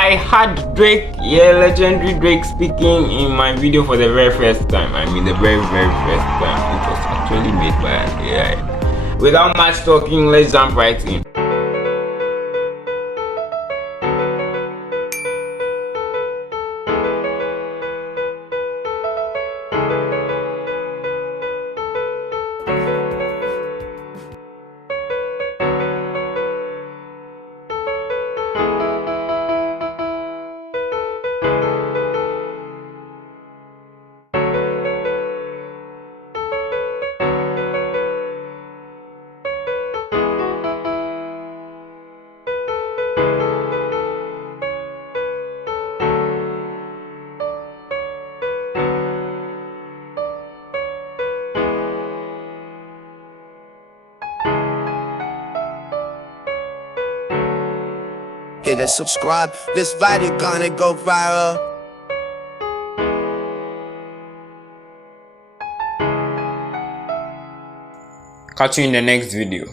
I had Drake, legendary Drake, speaking in my video for the very first time. I mean, the very first time. It was actually made by an AI. Without much talking, let's jump right in. Hit and subscribe, this video gonna go viral. Catch you in the next video.